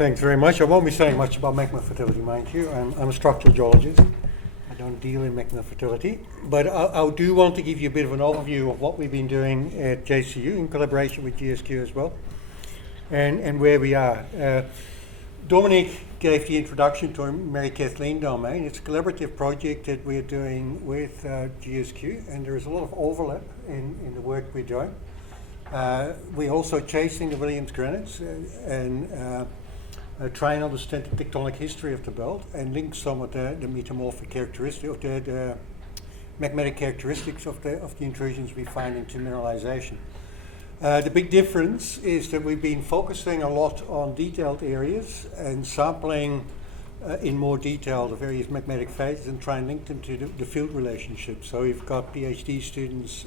Thanks very much. I won't be saying much about magma fertility, mind you. I'm a structural geologist. I don't deal in magma fertility. But I do want to give you a bit of an overview of what we've been doing at JCU in collaboration with GSQ as well, and where we are. Dominic gave the introduction to Mary Kathleen domain. It's a collaborative project that we're doing with GSQ, and there is a lot of overlap in the work we're doing. We're also chasing the Williams granites and try and understand the tectonic history of the belt and link some of the metamorphic characteristics of the magmatic characteristics of the intrusions we find into mineralization. The big difference is that we've been focusing a lot on detailed areas and sampling in more detail the various magmatic phases and try and link them to the field relationships. So we've got PhD students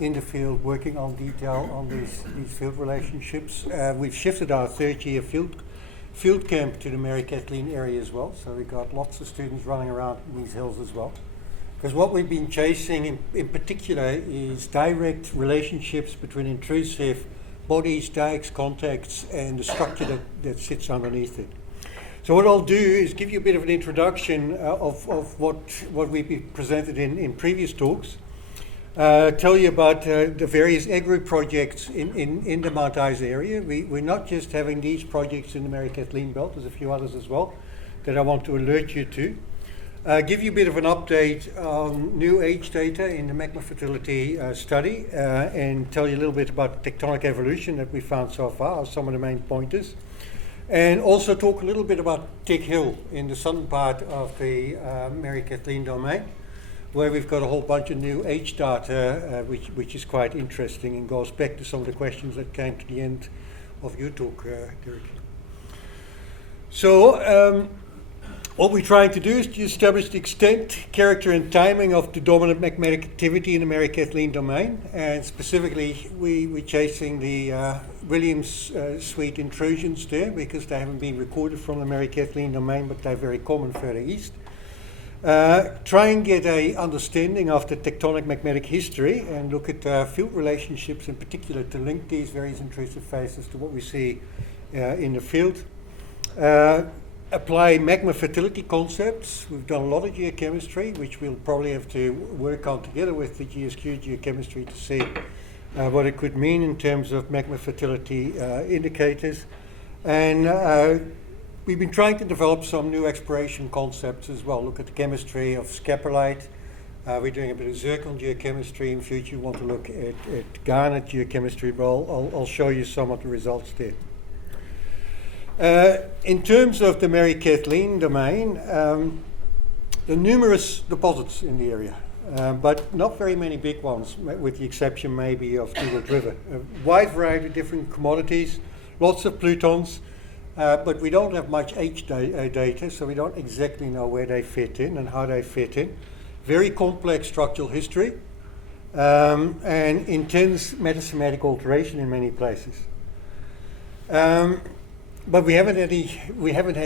in the field working on detail on these field relationships. We've shifted our third year field camp to the Mary Kathleen area as well, so we've got lots of students running around in these hills as well. Because what we've been chasing in particular is direct relationships between intrusive bodies, dikes, contacts, and the structure that sits underneath it. So what I'll do is give you a bit of an introduction of what we've presented in previous talks. Tell you about the various agri projects in the Mount Isa area. We're not just having these projects in the Mary Kathleen Belt, there's a few others as well that I want to alert you to. Give you a bit of an update on new age data in the magma fertility study and tell you a little bit about tectonic evolution that we found so far, some of the main pointers. And also talk a little bit about Tick Hill in the southern part of the Mary Kathleen domain, where we've got a whole bunch of new age data, which is quite interesting and goes back to some of the questions that came to the end of your talk, Dirk. So what we're trying to do is to establish the extent, character and timing of the dominant magmatic activity in the Mary Kathleen domain, and specifically we're chasing the Williams suite intrusions there because they haven't been recorded from the Mary Kathleen domain, but they're very common further east. Try and get a understanding of the tectonic magmatic history and look at field relationships in particular to link these various intrusive phases to what we see in the field. Apply magma fertility concepts. We've done a lot of geochemistry, which we'll probably have to work on together with the GSQ geochemistry to see what it could mean in terms of magma fertility indicators. And we've been trying to develop some new exploration concepts as well. Look at the chemistry of scapolite. We're doing a bit of zircon geochemistry. In future, we want to look at garnet geochemistry, but I'll show you some of the results there. In terms of the Mary Kathleen domain, there are numerous deposits in the area, but not very many big ones, with the exception maybe of Dugald River. A wide variety of different commodities, lots of plutons. But we don't have much age data, so we don't exactly know where they fit in and how they fit in. Very complex structural history and intense metasomatic alteration in many places. But we haven't had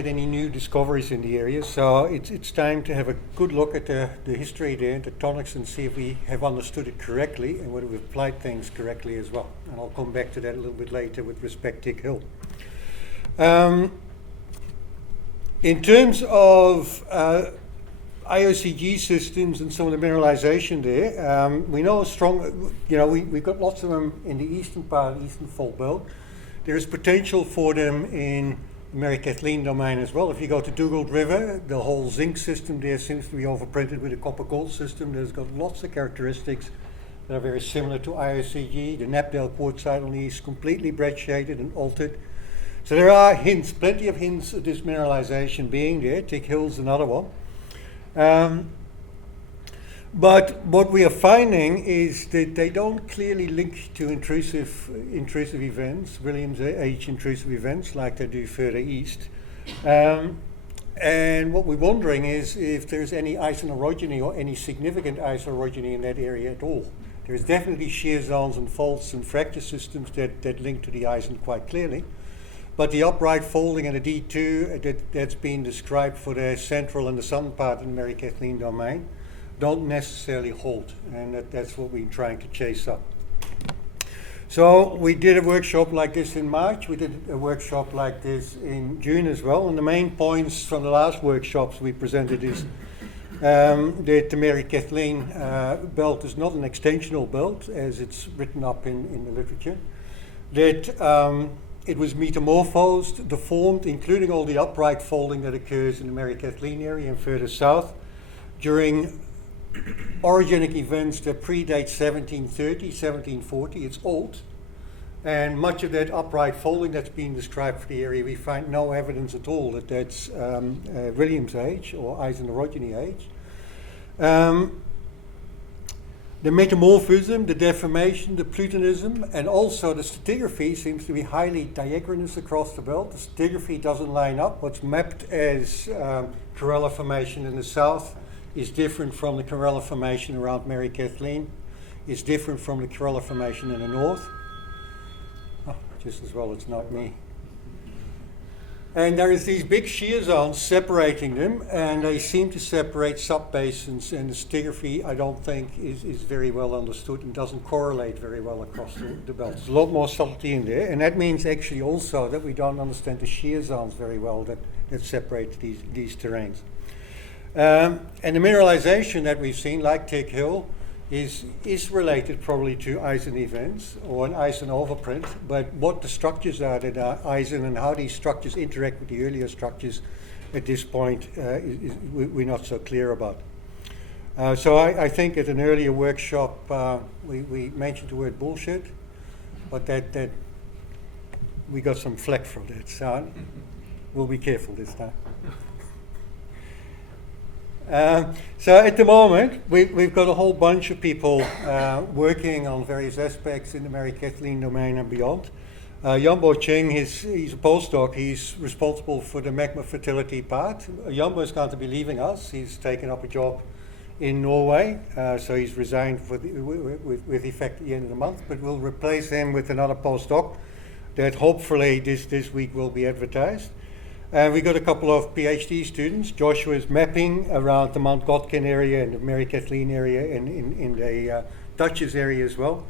any new discoveries in the area, so it's time to have a good look at the history there and tectonics and see if we have understood it correctly and whether we've applied things correctly as well. And I'll come back to that a little bit later with respect to Tick Hill. In terms of IOCG systems and some of the mineralization there, we know we've got lots of them in the eastern part, eastern fault belt. There is potential for them in the Mary Kathleen domain as well. If you go to Dugald River, the whole zinc system there seems to be overprinted with a copper gold system. There's got lots of characteristics that are very similar to IOCG. The Knapdale quartzite on the east, completely bread shaded and altered. So there are hints, plenty of hints of this mineralization being there. Tick Hill's another one. But what we are finding is that they don't clearly link to intrusive events, Williams H intrusive events like they do further east. And what we're wondering is if there's any isonorogeny or any significant isonorogeny in that area at all. There's definitely shear zones and faults and fracture systems that link to the ison quite clearly. But the upright folding and the D2 that's been described for the central and the southern part of the Mary Kathleen domain don't necessarily hold, and that's what we're trying to chase up. So we did a workshop like this in March. We did a workshop like this in June as well. And the main points from the last workshops we presented is that the Mary Kathleen belt is not an extensional belt, as it's written up in the literature. That it was metamorphosed, deformed, including all the upright folding that occurs in the Mary Kathleen area and further south during orogenic events that predate 1730, 1740. It's old. And much of that upright folding that's being described for the area, we find no evidence at all that that's William's age or Eisen-orogeny age. The metamorphism, the deformation, the plutonism, and also the stratigraphy seems to be highly diagramous across the belt. The stratigraphy doesn't line up. What's mapped as Corella Formation in the south is different from the Corella Formation around Mary Kathleen. It's different from the Corella Formation in the north. Oh, just as well it's not me. And there is these big shear zones separating them, and they seem to separate subbasins, and the stratigraphy, I don't think, is very well understood and doesn't correlate very well across the belt. There's a lot more subtlety in there, and that means actually also that we don't understand the shear zones very well that separate these terrains. And the mineralization that we've seen, like Tick Hill, is related probably to Eisen events or an Eisen overprint, but what the structures are that are Eisen and how these structures interact with the earlier structures at this point we're not so clear about. So I think at an earlier workshop we mentioned the word bullshit, but that we got some flack for that, so we'll be careful this time. So at the moment, we've got a whole bunch of people working on various aspects in the Mary Kathleen domain and beyond. Yambo Ching, he's a postdoc. He's responsible for the magma fertility part. Yambo is going to be leaving us. He's taken up a job in Norway, so he's resigned with effect at the end of the month, but we'll replace him with another postdoc that hopefully this week will be advertised. We got a couple of PhD students. Joshua is mapping around the Mount Godkin area and the Mary Kathleen area and in the Dutchess area as well.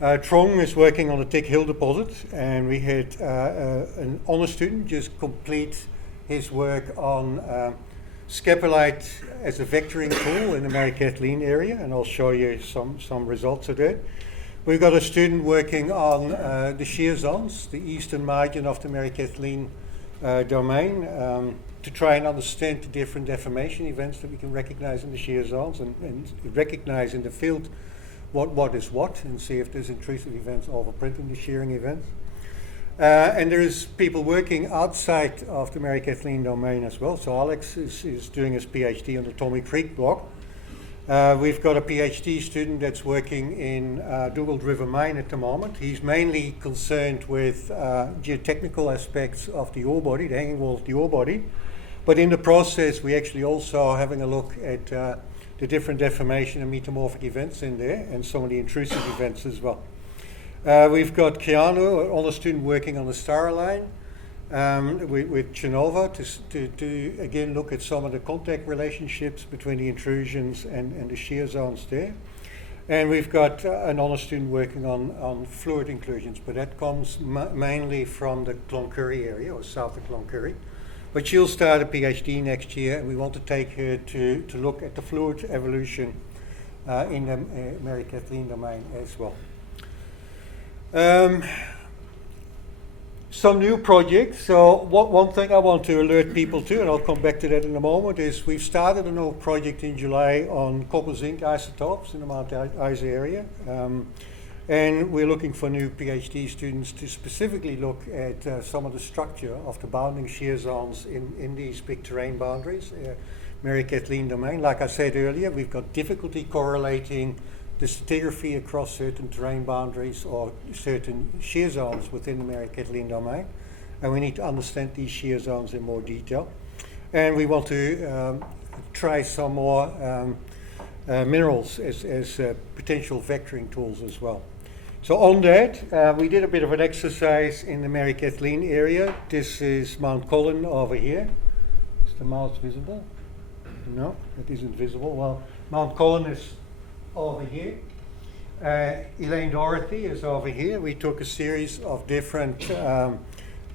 Trong is working on the Tick Hill deposit, and we had an honor student just complete his work on scapolite as a vectoring tool in the Mary Kathleen area, and I'll show you some results of that. We've got a student working on the shear zones, the eastern margin of the Mary Kathleen domain, to try and understand the different deformation events that we can recognize in the shear zones and recognize in the field what is what, and see if there's intrusive events overprinting the shearing events. And there's people working outside of the Mary Kathleen domain as well. So Alex is doing his PhD on the Tommy Creek block. We've got a PhD student that's working in Dugald River Mine at the moment. He's mainly concerned with geotechnical aspects of the ore body, the hanging wall of the ore body. But in the process, we're actually also having a look at the different deformation and metamorphic events in there, and some of the intrusive events as well. We've got Keanu, an honor student working on the star line. With Genova to again look at some of the contact relationships between the intrusions and the shear zones there. And we've got an honor student working on fluid inclusions, but that comes mainly from the Cloncurry area or south of Cloncurry. But she'll start a PhD next year, and we want to take her to look at the fluid evolution in the Mary Kathleen domain as well. Some new projects. So one thing I want to alert people to, and I'll come back to that in a moment, is we've started a new project in July on copper zinc isotopes in the Mount Isa area. And we're looking for new PhD students to specifically look at some of the structure of the bounding shear zones in these big terrain boundaries, Mary Kathleen domain. Like I said earlier, we've got difficulty correlating the stratigraphy across certain terrain boundaries or certain shear zones within the Mary Kathleen domain, and we need to understand these shear zones in more detail. And we want to try some more minerals as potential vectoring tools as well. So on that, we did a bit of an exercise in the Mary Kathleen area. This is Mount Colin over here. Is the mouse visible? No, it isn't visible. Well, Mount Colin is over here. Elaine Dorothy is over here. We took a series of different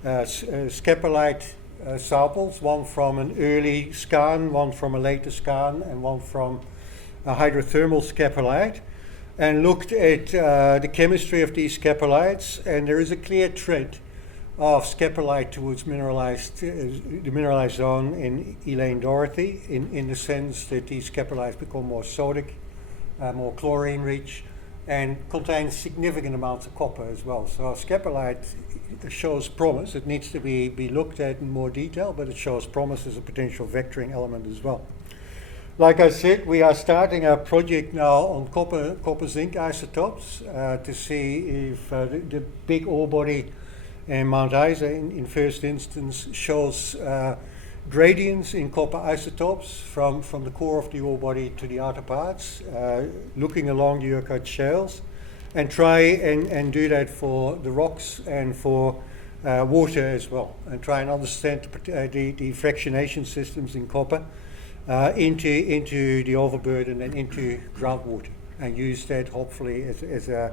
scapolite samples, one from an early scan, one from a later scan, and one from a hydrothermal scapolite, and looked at the chemistry of these scapolites, and there is a clear trend of scapolite towards mineralized, the mineralized zone in Elaine Dorothy, in the sense that these scapolites become more sodic, more chlorine rich, and contain significant amounts of copper as well. So scapolite shows promise. It needs to be looked at in more detail, but it shows promise as a potential vectoring element as well. Like I said, we are starting a project now on copper zinc isotopes to see if the big ore body in Mount Isa in first instance shows gradients in copper isotopes from the core of the ore body to the outer parts, looking along the Urquhart shales, and try and do that for the rocks and for water as well, and try and understand the fractionation systems in copper into the overburden and into groundwater, and use that hopefully as a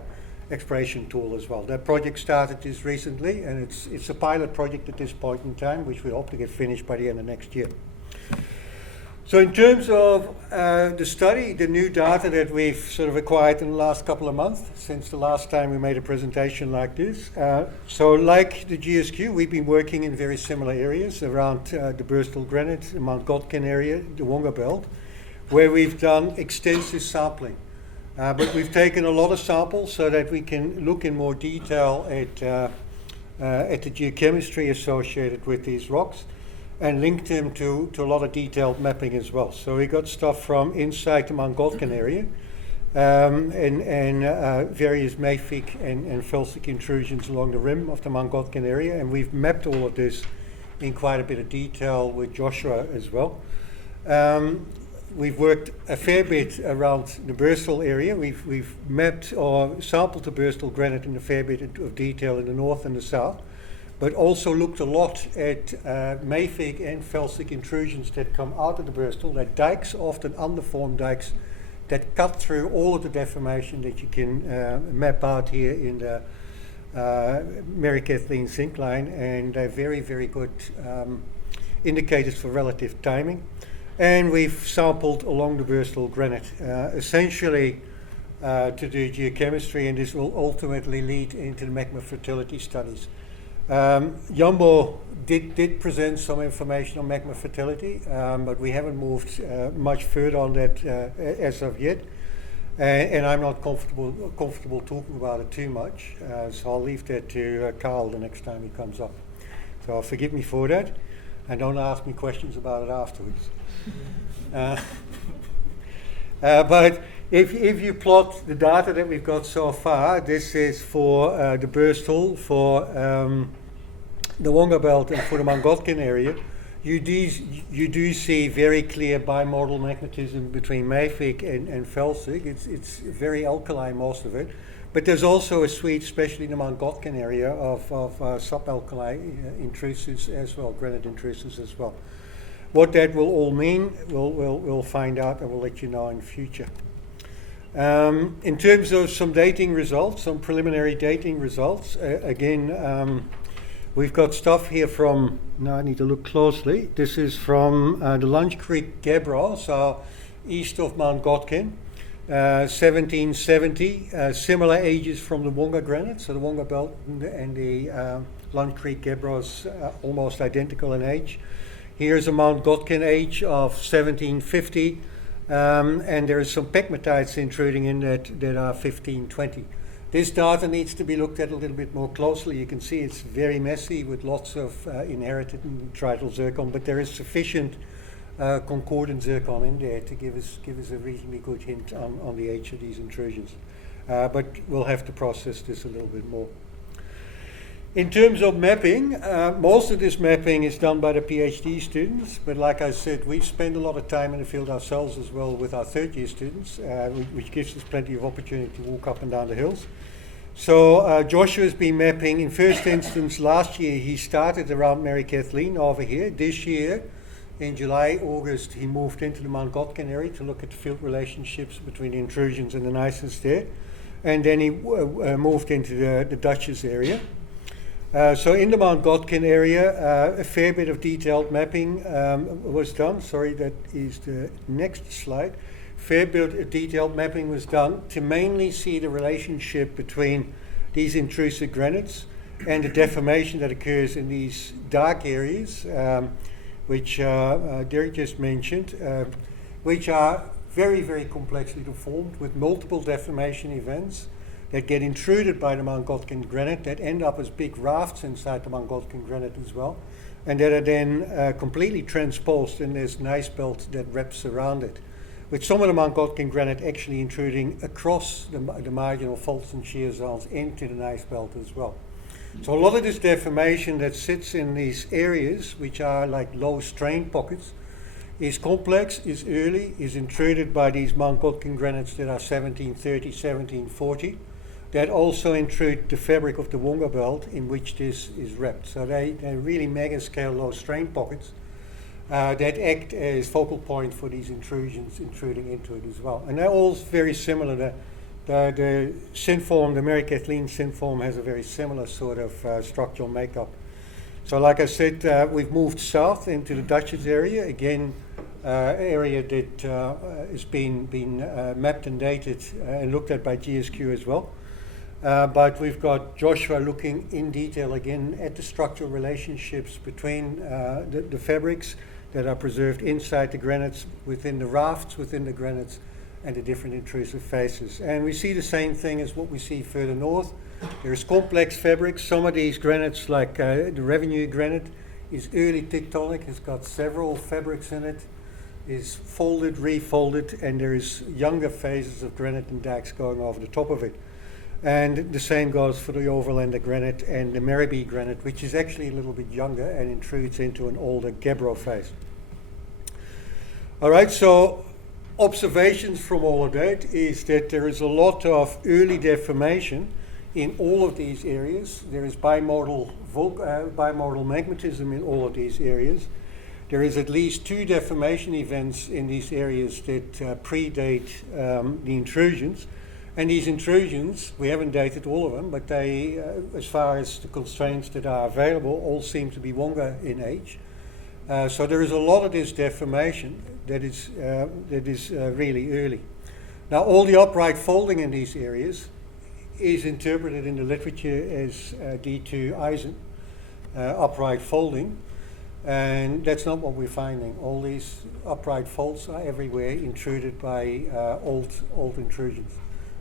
exploration tool as well. That project started just recently, and it's a pilot project at this point in time, which we hope to get finished by the end of next year. So in terms of the study, the new data that we've sort of acquired in the last couple of months, since the last time we made a presentation like this. So like the GSQ, we've been working in very similar areas around the Birstall Granite, the Mount Godkin area, the Wonga Belt, where we've done extensive sampling. But we've taken a lot of samples so that we can look in more detail at the geochemistry associated with these rocks, and link them to a lot of detailed mapping as well. So we got stuff from inside the Mount Godkin area, and various mafic and felsic intrusions along the rim of the Mount Godkin area, and we've mapped all of this in quite a bit of detail with Joshua as well. We've worked a fair bit around the Birstall area. We've mapped or sampled the Birstall granite in a fair bit of detail in the north and the south, but also looked a lot at mafic and felsic intrusions that come out of the Birstall, that dikes, often underformed dikes, that cut through all of the deformation that you can map out here in the Mary Kathleen syncline, and they're very, very good indicators for relative timing. And we've sampled along the Birstall granite, essentially to do geochemistry, and this will ultimately lead into the magma fertility studies. Jambo did present some information on magma fertility, but we haven't moved much further on that as of yet. And I'm not comfortable talking about it too much, so I'll leave that to Carl the next time he comes up. So forgive me for that, and don't ask me questions about it afterwards. But if you plot the data that we've got so far, this is for the Birstall, for the Wonga Belt, and for the Mount Godkin area. You do see very clear bimodal magnetism between mafic and felsic. It's very alkaline, most of it. But there's also a suite, especially in the Mount Godkin area, of subalkali intrusives as well, granite intrusives as well. What that will all mean, we'll find out, and we'll let you know in future. In terms of some dating results, some preliminary dating results, again, we've got stuff here from, now I need to look closely, this is from the Lunch Creek Gabbro, so east of Mount Godkin, 1770, similar ages from the Wonga granite, so the Wonga Belt and the Lunch Creek Gabbros almost identical in age. Here's a Mount Godkin age of 1750, and there is some pegmatites intruding in that are 1520. This data needs to be looked at a little bit more closely. You can see it's very messy with lots of inherited trital zircon, but there is sufficient concordant zircon in there to give us a reasonably good hint on the age of these intrusions. But we'll have to process this a little bit more. In terms of mapping, most of this mapping is done by the PhD students, but like I said, we spend a lot of time in the field ourselves as well with our third-year students, which gives us plenty of opportunity to walk up and down the hills. So Joshua's been mapping, in first instance last year, he started around Mary Kathleen over here. This year, in July, August, he moved into the Mount Godkin area to look at the field relationships between the intrusions and the gneiss there. and then he moved into the Dutchess area. So in the Mount Godkin area, a fair bit of detailed mapping was done. Sorry, that is the next slide. Fair bit of detailed mapping was done to mainly see the relationship between these intrusive granites and the deformation that occurs in these dark areas, which Dirk just mentioned, which are very, very complexly deformed with multiple deformation events that get intruded by the Mount Godkin granite, that end up as big rafts inside the Mount Godkin granite as well, and that are then completely transposed in this gneiss belt that wraps around it, with some of the Mount Godkin granite actually intruding across the marginal faults and shear zones into the gneiss belt as well. So a lot of this deformation that sits in these areas, which are like low strain pockets, is complex, is early, is intruded by these Mount Godkin granites that are 1730, 1740, that also intrude the fabric of the Wonga belt in which this is wrapped. So they're really mega scale low strain pockets that act as focal point for these intrusions intruding into it as well. And they're all very similar. The synform, the Mary Kathleen synform, has a very similar sort of structural makeup. So like I said, we've moved south into the Dutchess area, again, area that has been mapped and dated and looked at by GSQ as well. But we've got Joshua looking in detail again at the structural relationships between the fabrics that are preserved inside the granites, within the rafts, within the granites, and the different intrusive faces. And we see the same thing as what we see further north. There's complex fabrics. Some of these granites, like the Revenue granite, is early tectonic, has got several fabrics in it, is folded, refolded, and there is younger phases of granite and dikes going over the top of it. And the same goes for the Overlander granite and the Meribee granite, which is actually a little bit younger and intrudes into an older gabbro phase. All right, so observations from all of that is that there is a lot of early deformation in all of these areas. There is bimodal magmatism in all of these areas. There is at least 2 deformation events in these areas that predate the intrusions. And these intrusions, we haven't dated all of them, but they, as far as the constraints that are available, all seem to be longer in age. So there is a lot of this deformation that is really early. Now, all the upright folding in these areas is interpreted in the literature as D2 Eisen, upright folding, and that's not what we're finding. All these upright folds are everywhere intruded by old intrusions.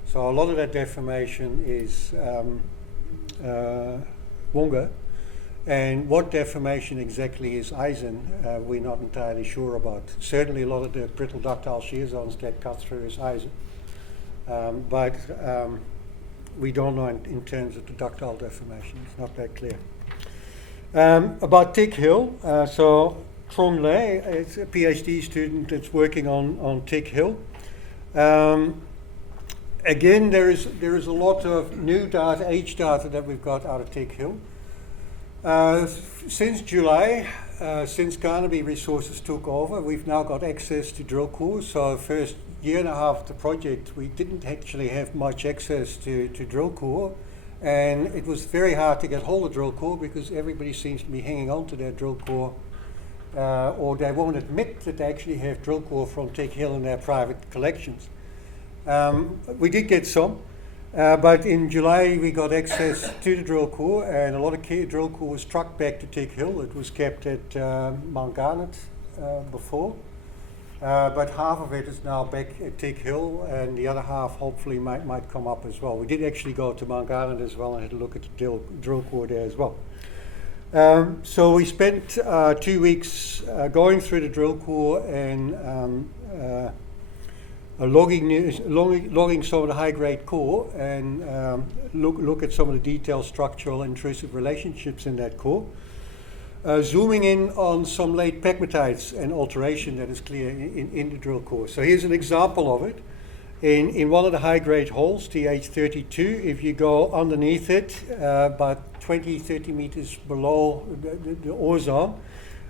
So a lot of that deformation is longer, and what deformation exactly is Eisen, we're not entirely sure about. Certainly a lot of the brittle ductile shear zones that cut through is Eisen, but we don't know in terms of the ductile deformation. It's not that clear. About Tick Hill, so Trong Le is a PhD student that's working on Tick Hill. Again, there is a lot of new data, age data that we've got out of Tick Hill. Since July, since Carnaby Resources took over, we've now got access to drill cores. So the first year and a half of the project, we didn't actually have much access to drill core. And it was very hard to get hold of drill core because everybody seems to be hanging on to their drill core, or they won't admit that they actually have drill core from Tick Hill in their private collections. We did get some, but in July we got access to the drill core, and a lot of drill core was trucked back to Tick Hill. It was kept at Mount Garnet before, but half of it is now back at Tick Hill, and the other half hopefully might come up as well. We did actually go to Mount Garnet as well and had a look at the drill core there as well. So we spent 2 weeks going through the drill core and logging some of the high-grade core and look at some of the detailed structural intrusive relationships in that core. Zooming in on some late pegmatites and alteration that is clear in the drill core. So here's an example of it. In one of the high-grade holes, TH32, if you go underneath it, about 20, 30 meters below the ore zone,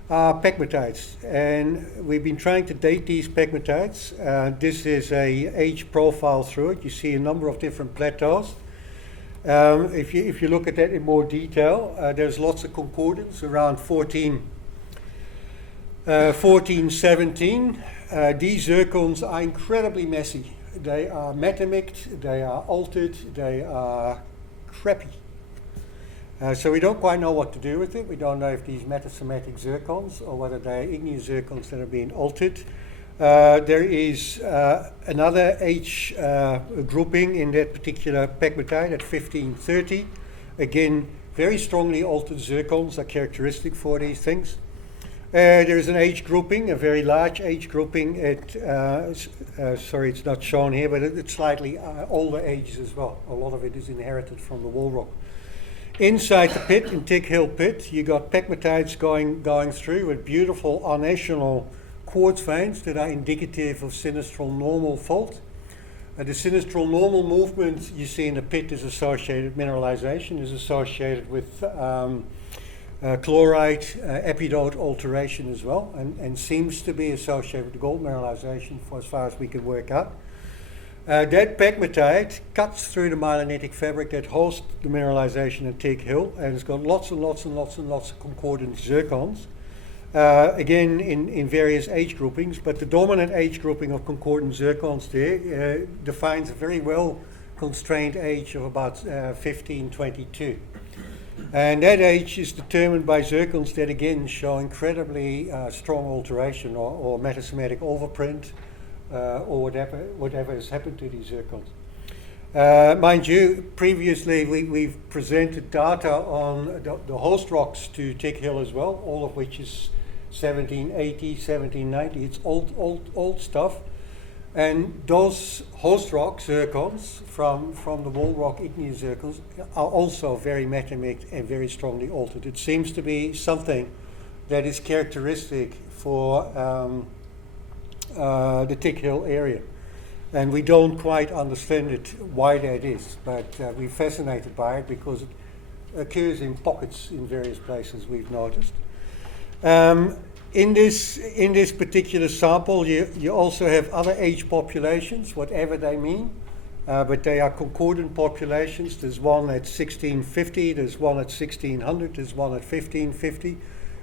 are pegmatites, and we've been trying to date these pegmatites. This is a age profile through it. You see a number of different plateaus. If you look at that in more detail, there's lots of concordance around 1417. These zircons are incredibly messy. They are metamict, they are altered, they are crappy. So we don't quite know what to do with it. We don't know if these metasomatic zircons or whether they are igneous zircons that are being altered. There is another H grouping in that particular pegmatite at 1530. Again, very strongly altered zircons are characteristic for these things. There is an age grouping, a very large age grouping at, sorry it's not shown here, but it's slightly older ages as well. A lot of it is inherited from the wall rock. Inside the pit, in Tick Hill pit, you got pegmatites going through with beautiful arnational quartz veins that are indicative of sinistral normal fault. The sinistral normal movement you see in the pit is associated, mineralization is associated with chloride epidote alteration as well, and seems to be associated with gold mineralization for as far as we can work out. That pegmatite cuts through the myelinitic fabric that hosts the mineralization at Tick Hill, and it's got lots and lots and lots and lots of concordant zircons. Again, in various age groupings, but the dominant age grouping of concordant zircons there defines a very well constrained age of about 1522. And that age is determined by zircons that again show incredibly strong alteration or metasomatic overprint or whatever has happened to these zircons. Mind you, previously we've presented data on the host rocks to Tick Hill as well, all of which is 1780, 1790. It's old stuff. And those host rock zircons from the wall rock igneous zircons are also very metamict and very strongly altered. It seems to be something that is characteristic for the Tick Hill area. And we don't quite understand why that is, but we're fascinated by it because it occurs in pockets in various places we've noticed. In this particular sample, you also have other age populations, whatever they mean, but they are concordant populations. There's one at 1650, there's one at 1600, there's one at 1550.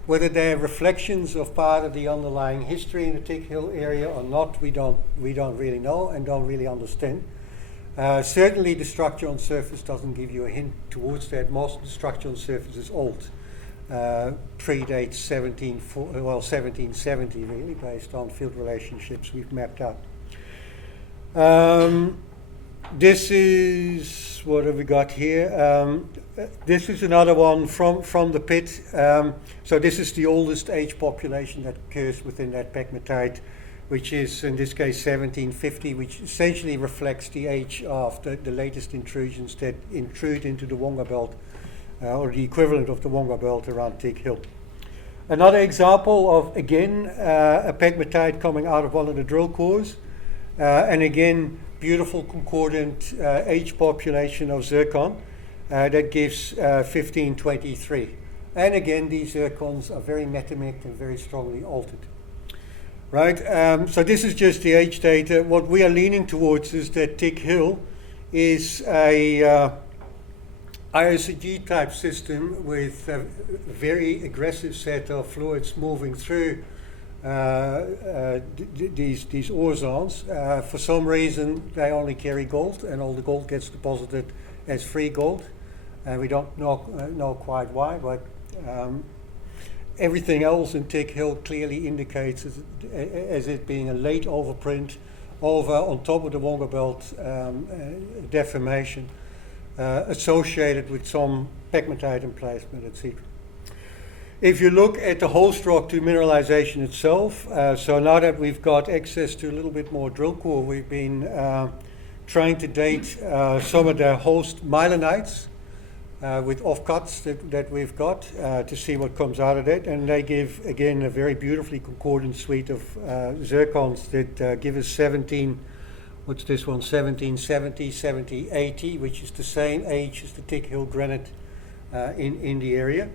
Whether they're reflections of part of the underlying history in the Tick Hill area or not, we don't really know and don't really understand. Certainly the structure on surface doesn't give you a hint towards that. Most of the structure on surface is old. Predates 1770 really, based on field relationships we've mapped out. This is, what have we got here? This is another one from the pit. So this is the oldest age population that occurs within that pegmatite, which is in this case 1750, which essentially reflects the age of the latest intrusions that intrude into the Wonga Belt, or the equivalent of the Wonga Belt around Tick Hill. Another example of, again, a pegmatite coming out of one of the drill cores, and again, beautiful concordant age population of zircon that gives 1523. And again, these zircons are very metamict and very strongly altered. Right, so this is just the age data. What we are leaning towards is that Tick Hill is a IOCG type system with a very aggressive set of fluids moving through these ore zones. For some reason they only carry gold, and all the gold gets deposited as free gold. We don't know quite why, but everything else in Tick Hill clearly indicates as it being a late overprint on top of the Wonga Belt deformation associated with some pegmatite emplacement, etc. If you look at the host rock to mineralization itself, so now that we've got access to a little bit more drill core, we've been trying to date some of the host myelinites with offcuts that we've got to see what comes out of that, and they give again a very beautifully concordant suite of zircons that give us 1770, 1780, which is the same age as the Tick Hill granite in the area.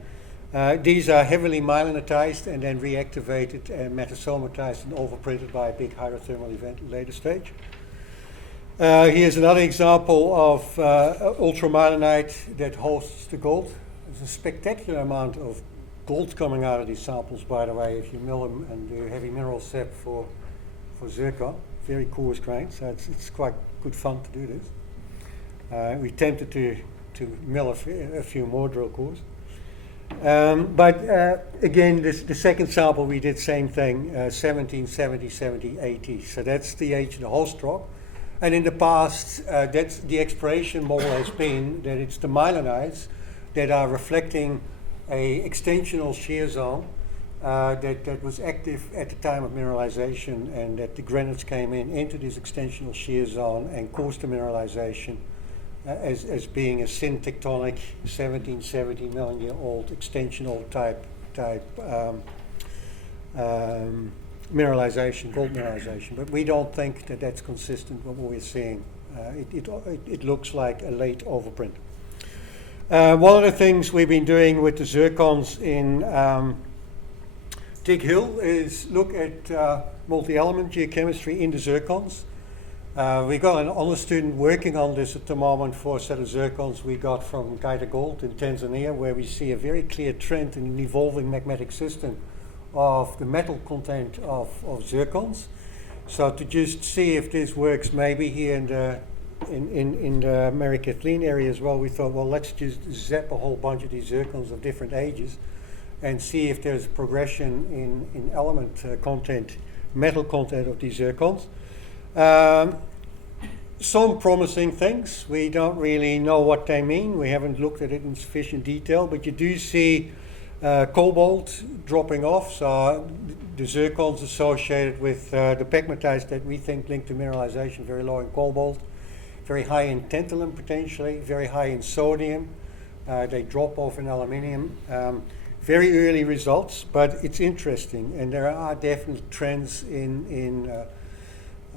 These are heavily myelinatized and then reactivated and metasomatized and overprinted by a big hydrothermal event at a later stage. Here's another example of ultramyelinite that hosts the gold. There's a spectacular amount of gold coming out of these samples, by the way, if you mill them and do heavy mineral sep for zircon. Very coarse grains, so it's quite good fun to do this. We tempted to mill a few more drill cores. But again, the second sample we did same thing, 1770, 70, 80. So that's the age of the host rock. And in the past, that's the exploration model has been that it's the myelinites that are reflecting a extensional shear zone that was active at the time of mineralization, and that the granites came into this extensional shear zone and caused the mineralization as being a syn tectonic 1770 million year old extensional type mineralization, gold mineralization. But we don't think that that's consistent with what we're seeing. It looks like a late overprint. One of the things we've been doing with the zircons in Dig Hill is look at multi-element geochemistry in the zircons. We got an honor student working on this at the moment for a set of zircons we got from Gaita Gold in Tanzania, where we see a very clear trend in an evolving magmatic system of the metal content of zircons. So to just see if this works maybe here in the Mary Kathleen area as well, we thought, well, let's just zap a whole bunch of these zircons of different ages and see if there's progression in element content, metal content of these zircons. Some promising things. We don't really know what they mean. We haven't looked at it in sufficient detail, but you do see cobalt dropping off. So the zircons associated with the pegmatites that we think link to mineralization, very low in cobalt, very high in tantalum potentially, very high in sodium. They drop off in aluminium. Very early results, but it's interesting, and there are definite trends in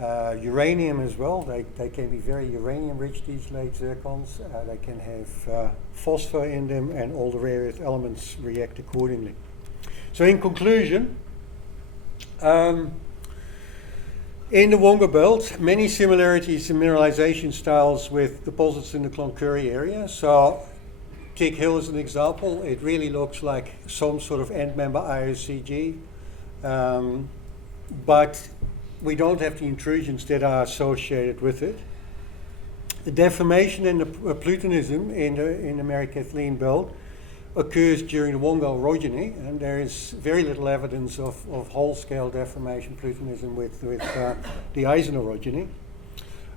uranium as well. They can be very uranium-rich, these late zircons. They can have phosphor in them, and all the rare earth elements react accordingly. So in conclusion, in the Wonga Belt, many similarities in mineralization styles with deposits in the Cloncurry area. So Dig Hill is an example. It really looks like some sort of end member IOCG, but we don't have the intrusions that are associated with it. The deformation and the plutonism in the Mary Kathleen Belt occurs during the Wonga orogeny, and there is very little evidence of whole-scale deformation plutonism with the Eisen orogeny.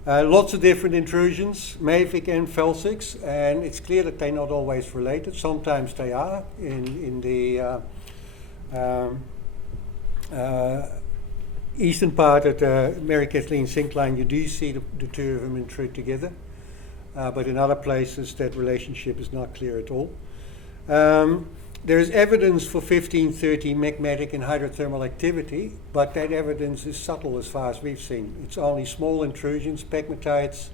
Lots of different intrusions, mafic and felsics, and it's clear that they're not always related. Sometimes they are. In the eastern part of the Mary Kathleen syncline, you do see the two of them intrude together, but in other places that relationship is not clear at all. There is evidence for 1530 magmatic and hydrothermal activity, but that evidence is subtle as far as we've seen. It's only small intrusions, pegmatites,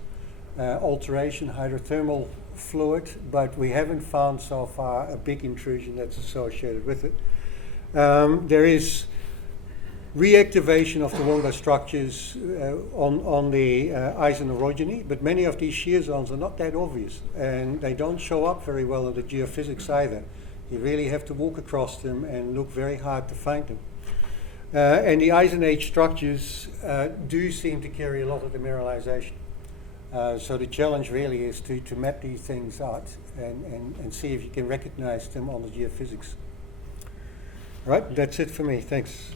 alteration, hydrothermal fluid, but we haven't found so far a big intrusion that's associated with it. There is reactivation of the Wonga structures on the Eisen orogeny, but many of these shear zones are not that obvious, and they don't show up very well in the geophysics either. You really have to walk across them and look very hard to find them. And the Eisen age structures do seem to carry a lot of the mineralization. So the challenge really is to map these things out and see if you can recognize them on the geophysics. All right, that's it for me. Thanks.